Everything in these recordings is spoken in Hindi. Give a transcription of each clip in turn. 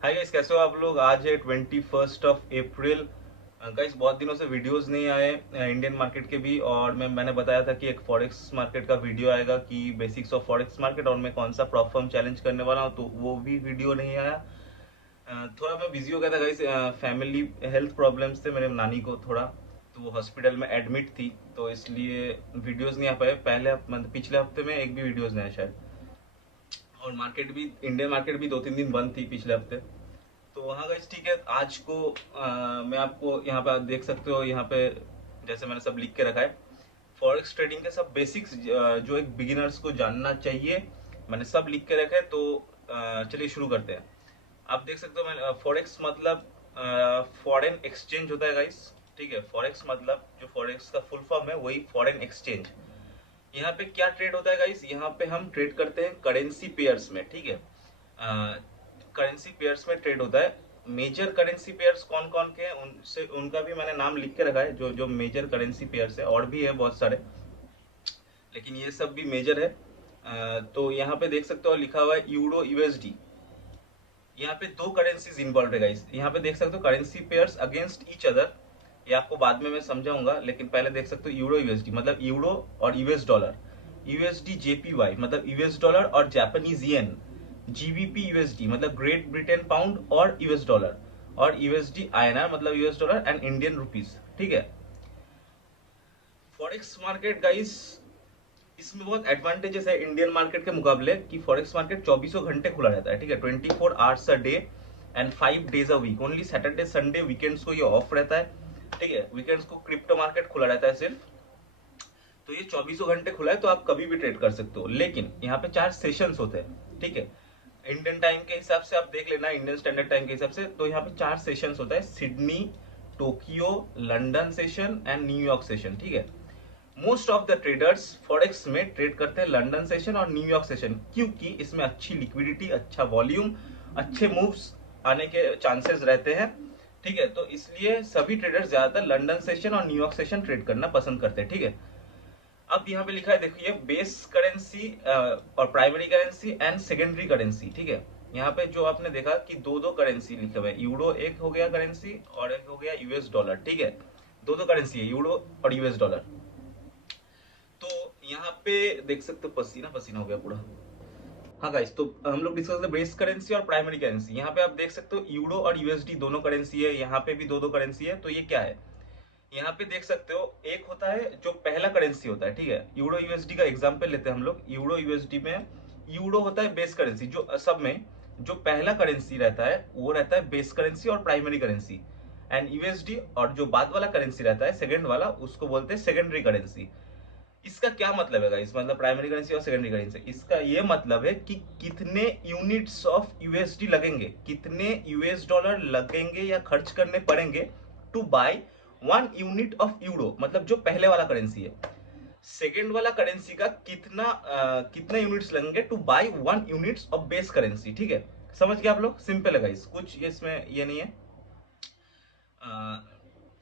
हाय गाइस, कैसे हो आप लोग। आज है 21 अप्रैल। गाइस बहुत दिनों से वीडियोस नहीं आए इंडियन मार्केट के भी। और मैंने बताया था कि एक फॉरेक्स मार्केट का वीडियो आएगा कि बेसिक्स ऑफ फॉरेक्स मार्केट, और मैं कौन सा प्रॉप फर्म चैलेंज करने वाला हूँ, तो वो भी वीडियो नहीं आया। थोड़ा मैं बिजी हो गया था गाइस। फैमिली हेल्थ प्रॉब्लम्स थे मेरे नानी को थोड़ा, तो वो हॉस्पिटल में एडमिट थी, तो इसलिए वीडियोस नहीं आ पाए। मतलब पिछले हफ्ते में एक भी वीडियोस नहीं आया शायद। और मार्केट भी, इंडियन मार्केट भी 2-3 दिन बंद थी पिछले हफ्ते। तो हाँ गाइस, ठीक है। आज को मैं आपको यहाँ पे आप देख सकते हो, यहाँ पे जैसे मैंने सब लिख के रखा है फॉरेक्स ट्रेडिंग के सब बेसिक्स, जो एक बिगिनर्स को जानना चाहिए, मैंने सब लिख के रखे हैं। तो चलिए शुरू करते हैं। आप देख सकते हो, मैं फॉरेक्स मतलब फॉरेन एक्सचेंज होता है गाइस। ठीक है, फॉरेक्स मतलब जो फॉरेक्स का फुल फॉर्म है वही फॉरेन एक्सचेंज। यहाँ पे क्या ट्रेड होता है गाइस, यहाँ पे हम ट्रेड करते हैं करेंसी पेयर्स में। ठीक है, करेंसी पेयर्स में ट्रेड होता है। मेजर करेंसी पेयर्स कौन कौन के हैं, उनसे उनका भी मैंने नाम लिख के रखा है, जो जो मेजर करेंसी पेयर्स है। और भी है बहुत सारे, लेकिन ये सब भी मेजर है। तो यहाँ पे देख सकते हो लिखा हुआ है यूरो यूएसडी। यहाँ पे दो करेंसीज इन्वॉल्व है गाइस। यहाँ पे देख सकते हो currency pairs against each other. ये आपको बाद में मैं समझाऊंगा, लेकिन पहले देख सकते हो यूरो यूएसडी मतलब यूरो और यूएस डॉलर। यूएसडी जेपीवाई मतलब यूएस डॉलर और जापानीज येन। जीबीपी यूएसडी मतलब ग्रेट ब्रिटेन पाउंड और यूएस डॉलर। और यूएसडी आईएनआर मतलब US dollar and Indian rupees. ठीक है, फॉरेक्स मार्केट गाइस, इसमें बहुत एडवांटेजेस है इंडियन मार्केट के मुकाबले कि फॉरेक्स मार्केट चौबीसों घंटे खुला रहता है। ठीक है, 24 hours a day and 5 days a week. Only Saturday Sunday weekends को ये ऑफ रहता है। ठीक है, वीकेंड्स को क्रिप्टो मार्केट खुला रहता है सिर्फ। तो ये चौबीसों घंटे खुला है, तो आप कभी भी ट्रेड कर सकते हो। लेकिन यहाँ पे 4 सेशंस होते हैं। ठीक है, इंडियन टाइम के हिसाब से आप देख लेना, इंडियन स्टैंडर्ड टाइम के हिसाब से। तो यहाँ पे 4 सेशंस होता है, Sydney, Tokyo, London session and New York session. ठीक है, most of the traders forex में ट्रेड करते हैं लंदन सेशन और न्यूयॉर्क सेशन, क्योंकि इसमें अच्छी लिक्विडिटी, अच्छा वॉल्यूम, अच्छे मूव्स आने के चांसेस रहते हैं। ठीक है, तो इसलिए सभी ट्रेडर्स ज्यादातर लंदन सेशन और न्यूयॉर्क सेशन ट्रेड करना पसंद करते हैं। ठीक है, अब यहाँ पे लिखा है देखिए, बेस करेंसी और primary currency and secondary currency. ठीक है, यहाँ पे जो आपने देखा कि दो दो करेंसी लिखे हुए, यूरो एक हो गया करेंसी और एक हो गया यूएस डॉलर। ठीक है, दो दो करेंसी है, यूरो और यूएस डॉलर। तो यहाँ पे देख सकते हो, पसीना पसीना हो गया पूरा। हाँ गाइस, तो हम लोग डिस्कस करते हैं बेस करेंसी और प्राइमरी करेंसी। यहाँ पे आप देख सकते हो यूरो और यूएसडी दोनों करेंसी है, यहाँ पे भी दो दो करेंसी है। तो ये क्या है, यहाँ पे देख सकते हो एक होता है जो पहला करेंसी होता है। ठीक है, यूरो यूएसडी का एग्जांपल लेते हैं हम लोग। यूरो यूएसडी में यूरो होता है बेस करेंसी, जो सब में जो पहला करेंसी रहता है वो रहता है बेस करेंसी और प्राइमरी करेंसी। एंड यूएसडी और जो बाद वाला करेंसी रहता है सेकंड वाला, उसको बोलते हैं सेकेंडरी करेंसी। इसका क्या मतलब है गाइस, मतलब प्राइमरी करेंसी और सेकेंडरी करेंसी, इसका ये मतलब है कि कितने यूनिट्स ऑफ यूएसडी लगेंगे, कितने यूएस डॉलर लगेंगे या खर्च करने पड़ेंगे to buy 1 unit of euro, मतलब जो पहले वाला करेंसी है। सेकेंड वाला करेंसी का कितने यूनिट्स लगेंगे to buy 1 units of base currency. ठीक है, समझ गए आप लोग, सिंपल है गाइस, कुछ ये इसमें ये नहीं है।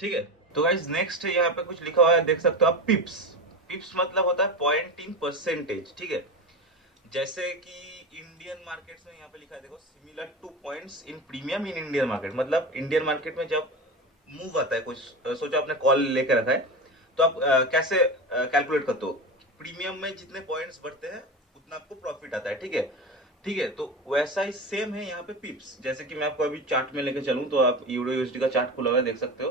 ठीक है, तो गाइज नेक्स्ट यहाँ पे कुछ लिखा हुआ है, देख सकते हो आप, पिप्स। पिप्स मतलब होता है पॉइंट इन परसेंटेज। ठीक है, जैसे कि इंडियन मार्केट्स में यहाँ पे लिखा है देखो, similar two points in premium in Indian market. मतलब इंडियन मार्केट में जब मूव आता है कुछ, सोचो आपने कॉल लेके रखा है, तो आप कैसे कैलकुलेट करते हो, प्रीमियम में जितने पॉइंट्स बढ़ते हैं उतना आपको प्रॉफिट आता है। ठीक है, ठीक है, तो वैसा ही सेम है यहाँ पे पिप्स। जैसे कि मैं आपको अभी चार्ट में लेके चलूं, तो आप यूरो यूएसडी का चार्ट खुला हुआ है, देख सकते हो।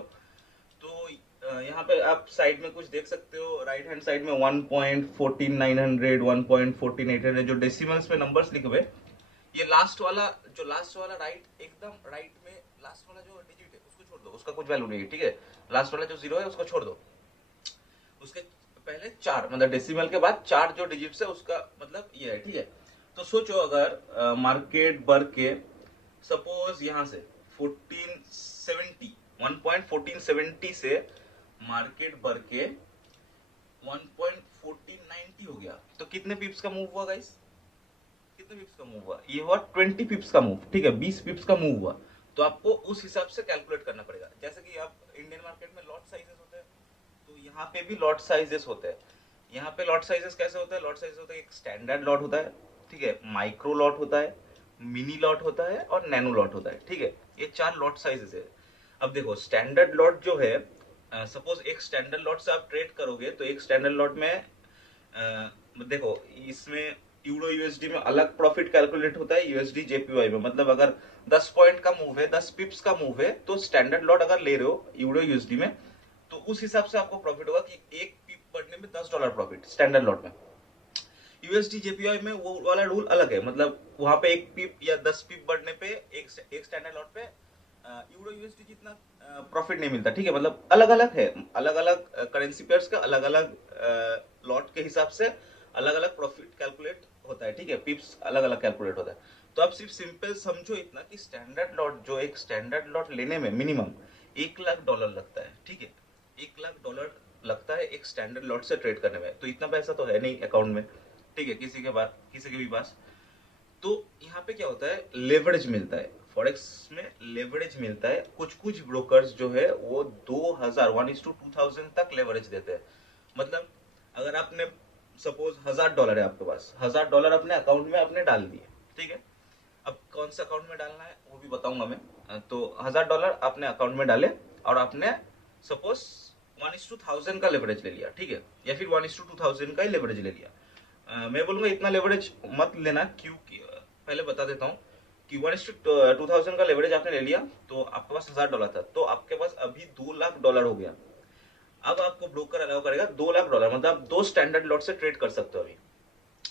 तो यहाँ पे आप साइड में कुछ देख सकते हो, राइट हैंड साइड में 1.14900, 1.14800 जो डेसिमल्स में नंबर्स लिखे हुए। ये लास्ट वाला राइट, एकदम राइट में लास्ट वाला जो डिजिट है उसको छोड़ दो, उसका कुछ वैल्यू नहीं है। ठीक है, लास्ट वाला जो जीरो है उसको छोड़ दो। उसके पहले चार, मतलब डेसिमल के बाद चार जो डिजिट्स है उसका मतलब ये है। ठीक है, तो सोचो अगर मार्केट बढ़ के सपोज यहाँ से 1470, 1.1470 से मार्केट बढ़ के 1.1490 हो गया, तो कितने पिप्स का मूव हुआ गाइस, कितने पिप्स का मूव हुआ, ये हुआ 20 पिप्स का मूव। ठीक है, 20 पिप्स का मूव हुआ। तो आपको उस हिसाब से कैलकुलेट करना पड़ेगा। जैसे कि आप इंडियन मार्केट में लॉट साइजेस होते हैं, तो यहाँ पे भी लॉट साइजेस होते हैं। यहाँ पे लॉट साइजेस कैसे होता है, लॉट साइजेस होता है, एक स्टैंडर्ड लॉट होता है, ठीक है, माइक्रो लॉट होता है, मिनी लॉट होता है और नैनो लॉट होता है, ठीक है। ये 4 लॉट साइजेस है। अब देखो स्टैंडर्ड लॉट जो है, सपोज एक स्टैंडर्ड लॉट से आप ट्रेड करोगे तो एक स्टैंडर्ड लॉट में देखो इसमें यूरो यूएसडी में अलग प्रॉफिट कैलकुलेट होता है, यूएसडी जेपीवाई में। मतलब अगर 10 पॉइंट का मूव है, 10 पिप्स का मूव है, तो स्टैंडर्ड लॉट अगर ले रहे हो यूरो यूएसडी में, तो उस हिसाब से आपको प्रॉफिट होगा कि एक पिप बढ़ने में $10 प्रॉफिट स्टैंडर्ड लॉट में। यूएसडी जेपीवाई में वो वाला रूल अलग है, मतलब वहां पे एक पिप या 10 पिप बढ़ने पे एक स्टैंडर्ड लॉट पे यूरो यूएसडी जितना प्रॉफिट नहीं मिलता, ठीक है। मतलब अलग अलग है, अलग अलग करेंसी पेयर्स का अलग अलग लॉट के हिसाब से अलग अलग प्रॉफिट कैलकुलेट होता है, ठीक है। पिप्स अलग अलग कैलकुलेट होता है। तो आप सिर्फ सिंपल समझो इतना कि स्टैंडर्ड लॉट, जो एक स्टैंडर्ड लॉट लेने में मिनिमम $1 लाख लगता है, ठीक है। $1 लाख लगता है एक स्टैंडर्ड लॉट से ट्रेड करने में। तो इतना पैसा तो है नहीं अकाउंट में, ठीक है, किसी के भी पास। तो यहाँ पे क्या होता है, लेवरेज मिलता है फॉरेक्स में, लेवरेज मिलता है। कुछ कुछ ब्रोकर्स जो है वो 2000 1:2000 तक लेवरेज देते हैं। मतलब अगर आपने सपोज $1000 है आपके पास, $1000 अपने अकाउंट में आपने डाल दिए, ठीक है। अब कौन सा अकाउंट में डालना है वो भी बताऊंगा मैं। तो $1000 आपने अकाउंट में डाले और आपने सपोज 1:1000 का लेवरेज ले लिया, ठीक है, या फिर 1:2000 का ही लेवरेज ले लिया। मैं बोलूंगा इतना लेवरेज मत लेना, क्योंकि पहले बता देता हूँ कि 1:2000 का लेवरेज आपने ले लिया, तो आपके पास $1000 था, तो आपके पास अभी $2 लाख हो गया। अब आपको ब्रोकर अलाउ करेगा $2 लाख, मतलब आप 2 स्टैंडर्ड लॉट से ट्रेड कर सकते हो। अभी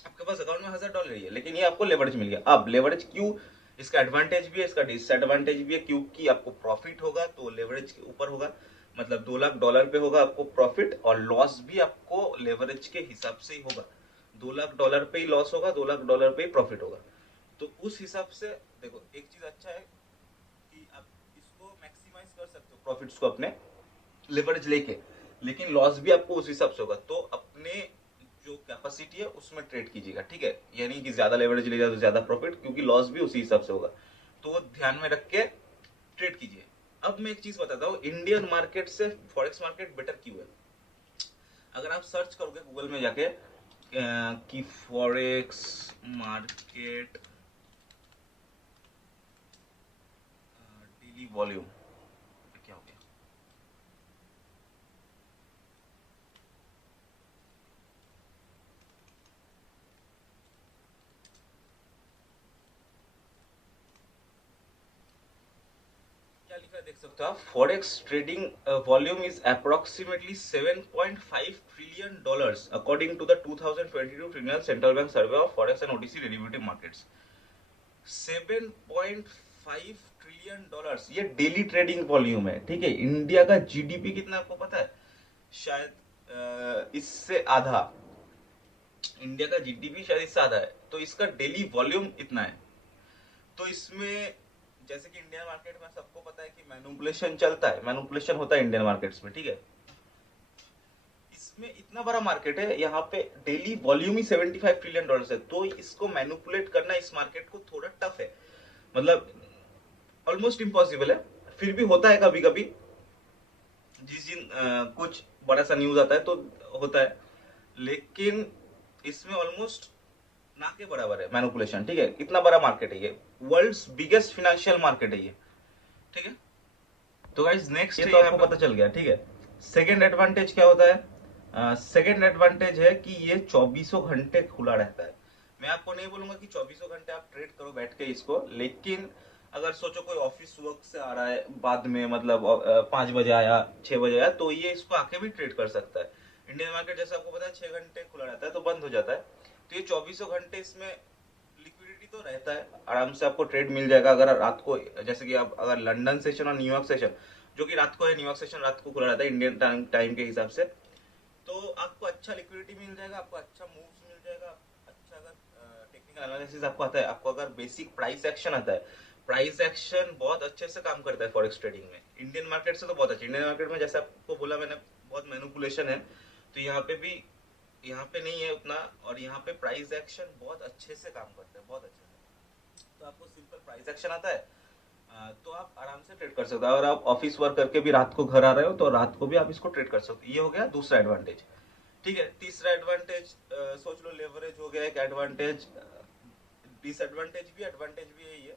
आपके पास अकाउंट में $1000 ही है, लेकिन ये आपको लेवरेज मिल गया। अब लेवरेज क्यों, इसका एडवांटेज भी है, इसका डिसएडवांटेज भी है, क्योंकि आपको प्रॉफिट होगा तो लेवरेज के ऊपर होगा, मतलब $2 लाख पे होगा आपको प्रॉफिट, और लॉस भी आपको लेवरेज के हिसाब से ही होगा। $2 लाख पे ही लॉस होगा, $2 लाख पे ही प्रॉफिट होगा। तो उस हिसाब से देखो, एक चीज अच्छा है कि आप इसको मैक्सिमाइज कर सकते हो प्रॉफिट्स को अपने लेवरेज लेके, लेकिन लॉस भी आपको उस हिसाब से होगा। तो अपने जो कैपेसिटी है उसमें ट्रेड कीजिएगा, ठीक है। यानी कि ज्यादा लेवरेज ले जाए तो ज्यादा प्रॉफिट, क्योंकि लॉस भी उसी हिसाब से होगा। तो वो ध्यान में रख के ट्रेड कीजिए। अब मैं एक चीज बताता हूँ, इंडियन मार्केट से फॉरेक्स मार्केट बेटर क्यों है। अगर आप सर्च करोगे गूगल में जाके कि फॉरेक्स मार्केट डेली वॉल्यूम, क्या हो गया, क्या लिखा है देख सकते हो आप। Forex trading volume is approximately $7.5 trillion according to the 2022 trillion central bank survey of forex and OTC derivative markets. $7.5 trillion ये डेली ट्रेडिंग वॉल्यूम है, ठीक है। इंडिया का जीडीपी कितना आपको पता है, शायद इससे आधा। इंडिया का जीडीपी शायद इससे आधा है, तो इसका डेली वॉल्यूम इतना है। तो इसमें जैसे कि इंडियन मार्केट में सबको पता है कि मैनिपुलेशन चलता है, मैनिपुलेशन होता है इंडियन मार्केट्स में, ठीक है। इसमें इतना बड़ा मार्केट है, यहाँ पे डेली वॉल्यूम ही $75 ट्रिलियन है, तो इसको मैनिपुलेट करना इस मार्केट को थोड़ा टफ है, मतलब ऑलमोस्ट इम्पॉसिबल है। फिर भी होता है कभी कभी, जिस दिन कुछ बड़ा सा न्यूज आता है तो होता है, लेकिन इसमें ऑलमोस्ट ना के बराबर है मैनिपुलेशन, ठीक है। इतना बड़ा मार्केट है ये, वर्ल्ड्स बिगेस्ट फाइनेंशियल मार्केट है ये, ठीक है। तो गाइस नेक्स्ट ये तो आपको पता चल गया, ठीक है। सेकंड एडवांटेज क्या होता है, सेकंड एडवांटेज है कि ये 24 घंटे खुला रहता है। मैं आपको नहीं बोलूंगा कि 24 घंटे आप ट्रेड करो बैठ के इसको, लेकिन अगर सोचो कोई ऑफिस वर्क से आ रहा है बाद में, मतलब 5 बजे आया, 6 बजे आया, तो ये इसको आके भी ट्रेड कर सकता है। इंडियन मार्केट जैसे आपको पता है 6 घंटे खुला रहता है तो बंद हो जाता है, तो ये 24 घंटे इसमें लिक्विडिटी तो रहता है, आराम से आपको ट्रेड मिल जाएगा। अगर रात को, जैसे कि आप अगर लंदन सेशन और न्यूयॉर्क सेशन, जो कि रात को है, न्यूयॉर्क सेशन रात को खुला रहता है इंडियन टाइम के हिसाब से, तो आपको अच्छा लिक्विडिटी मिल जाएगा, आपको अच्छा मूव्स मिल जाएगा। अच्छा अगर टेक्निकल एनालिसिस आपको आता है, आपको अगर बेसिक प्राइस एक्शन आता है, प्राइस एक्शन बहुत अच्छे से काम करता है फॉरेक्स ट्रेडिंग में। इंडियन मार्केट से तो बहुत अच्छा, इंडियन मार्केट में जैसे आपको बोला मैंने बहुत मैनिपुलेशन है, तो यहाँ पे भी, यहाँ पे नहीं है उतना, और यहाँ पे प्राइस एक्शन बहुत अच्छे से काम करता है, बहुत अच्छे से। तो आपको सिंपल प्राइस एक्शन आता है, तो आप आराम से ट्रेड कर सकते हो। अगर आप ऑफिस वर्क करके भी रात को घर आ रहे हो तो रात को भी आप इसको ट्रेड कर सकते हो। ये हो गया दूसरा एडवांटेज, ठीक है। तीसरा एडवांटेज सोच लो, लेवरेज हो गया एक एडवांटेज, डिसएडवांटेज भी एडवांटेज भी यही है,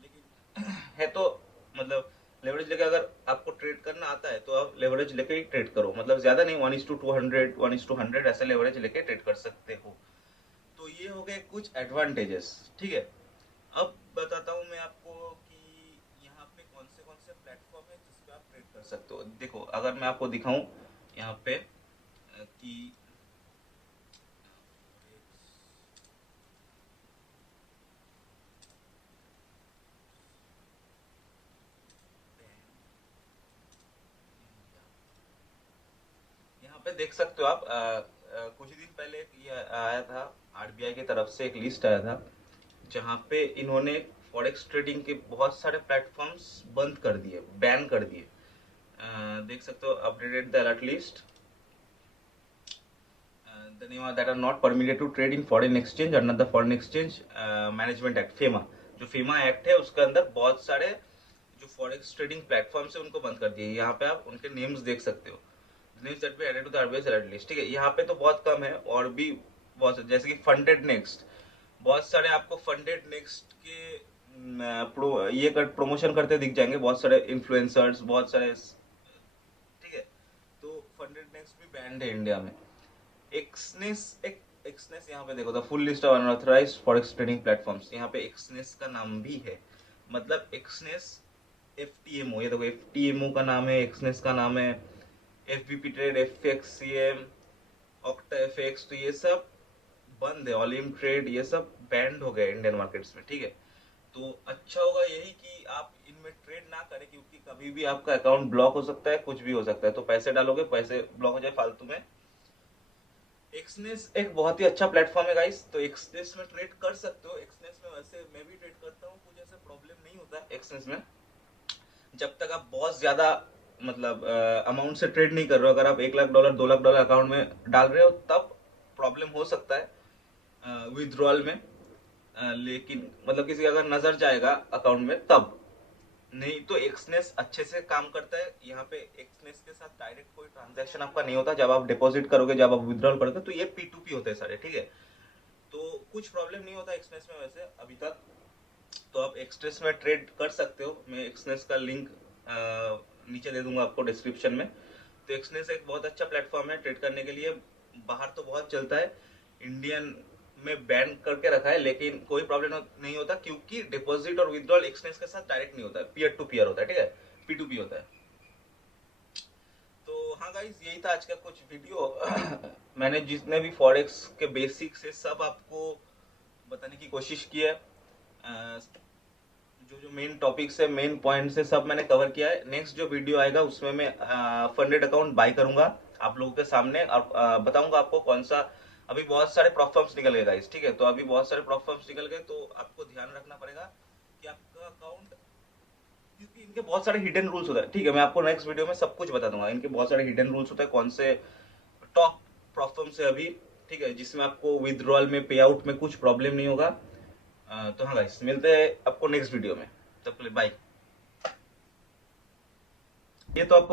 लेकिन है तो मतलब लेवरेज लेके अगर आपको ट्रेड करना आता है तो आप लेवरेज लेके ही ट्रेड करो, मतलब ज्यादा नहीं, 1:200 1:100 ऐसे लेवरेज लेके ट्रेड कर सकते हो। तो ये हो गए कुछ एडवांटेजेस, ठीक है। अब बताता हूँ मैं आपको कि यहाँ पे कौन से प्लेटफॉर्म है जिस पे आप ट्रेड कर सकते हो। देखो अगर मैं आपको दिखाऊं यहाँ पे कि यहाँ पे देख सकते हो आप कुछ दिन पहले ये आया था, आरबीआई की तरफ से एक लिस्ट आया था जहाँ पे इन्होंने फॉरेक्स ट्रेडिंग के बहुत सारे प्लेटफॉर्म्स बंद कर दिए, बैन कर दिए। देख सकते हो updated the alert list, the name that are not permitted to trade in foreign exchange under the foreign exchange management act, FEMA. जो फेमा एक्ट है उसके अंदर बहुत सारे जो फॉरेक्स ट्रेडिंग प्लेटफॉर्म्स है उनको बंद कर दिए। यहाँ पे आप उनके नेम्स देख सकते हो, names that be added to the RBI alert list, ठीक है। यहाँ पे तो बहुत कम है, और भी बहुत जैसे कि फंडेड नेक्स्ट, बहुत सारे आपको फंडेड नेक्स्ट के ये प्रमोशन करते दिख जाएंगे, बहुत सारे इन्फ्लुएंसर्स, बहुत सारे, ठीक है। तो फंडेड नेक्स्ट भी बैंड है इंडिया में। एक्सनेस यहाँ पे देखो, the full list of unauthorised forex trading platforms, यहाँ पे एक्सनेस का नाम भी है, मतलब एक्सनेस एफटीएमओ, ये देखो एफटीएमओ का नाम है, एक्सनेस का नाम है, एफबीपी ट्रेड, एफएक्ससीएम, ऑक्टा एफएक्स, तो ये सब बंद है। ऑलिम ट्रेड ये सब बैंड हो गए इंडियन मार्केट्स में, ठीक है। तो अच्छा होगा यही कि आप इनमें ट्रेड ना करें, क्योंकि कभी भी आपका अकाउंट ब्लॉक हो सकता है, कुछ भी हो सकता है। तो पैसे डालोगे, पैसे ब्लॉक हो जाए फालतू में। एक्सनेस एक बहुत ही अच्छा प्लेटफॉर्म है गाइस, तो एक्सनेस में ट्रेड कर सकते हो। एक्सनेस में वैसे मैं भी ट्रेड करता हूँ, कुछ ऐसा प्रॉब्लम नहीं होता है एक्सनेस में, जब तक आप बहुत ज्यादा मतलब अमाउंट से ट्रेड नहीं कर रहे हो। अगर आप $1 लाख $2 लाख अकाउंट में डाल रहे हो तब प्रॉब्लम हो सकता है विथड्रॉल में, लेकिन मतलब किसी का अगर नजर जाएगा अकाउंट में तब, नहीं तो एक्सनेस अच्छे से काम करता है। यहाँ पे एक्सनेस के साथ डायरेक्ट कोई ट्रांजैक्शन आपका नहीं होता, जब आप डिपॉजिट करोगे, जब आप विड्रॉल करोगे, तो ये P2P होते हैं सारे, ठीक है। तो कुछ प्रॉब्लम नहीं होता एक्सनेस में वैसे अभी तक, तो आप एक्सनेस में ट्रेड कर सकते हो। मैं एक्सनेस का लिंक नीचे दे दूंगा आपको डिस्क्रिप्शन में। तो एक्सनेस एक बहुत अच्छा प्लेटफॉर्म है ट्रेड करने के लिए, बाहर तो बहुत चलता है, इंडियन में बैन करके रखा है, लेकिन कोई प्रॉब्लम नहीं होता, क्योंकि डिपॉजिट और विड्रॉल एक्सचेंज के साथ डायरेक्ट नहीं होता है, पीयर टू पीयर होता है, ठीक है, P2P होता है। तो हाँ गाइस, यही था आज का कुछ वीडियो। मैंने जितने भी फॉरेक्स के बेसिक्स है सब आपको बताने की कोशिश की है। जो जो मेन टॉपिक्स है, मेन पॉइंट्स है, सब मैंने कवर किया है। नेक्स्ट जो वीडियो आएगा उसमें मैं फंडेड अकाउंट बाय करूंगा आप लोगों के सामने, और बताऊंगा आपको कौन सा। अभी बहुत सारे प्रॉफर्म्स निकल गए गाइस, ठीक है, तो अभी बहुत सारे प्रॉफर्म्स निकल गए, तो आपको ध्यान रखना पड़ेगा कि आपका अकाउंट, क्योंकि इनके बहुत सारे हिडन रूल्स होते हैं, ठीक है। मैं आपको नेक्स्ट वीडियो में सब कुछ बता दूंगा, इनके बहुत सारे हिडन रूल्स होते हैं, कौन से टॉप प्रॉफर्म्स है अभी, ठीक है, जिसमें आपको विथड्रॉल में, पे आउट में कुछ प्रॉब्लम नहीं होगा। तो हाँ गाइस, मिलते हैं आपको नेक्स्ट वीडियो में, तब के लिए बाय। ये तो आपको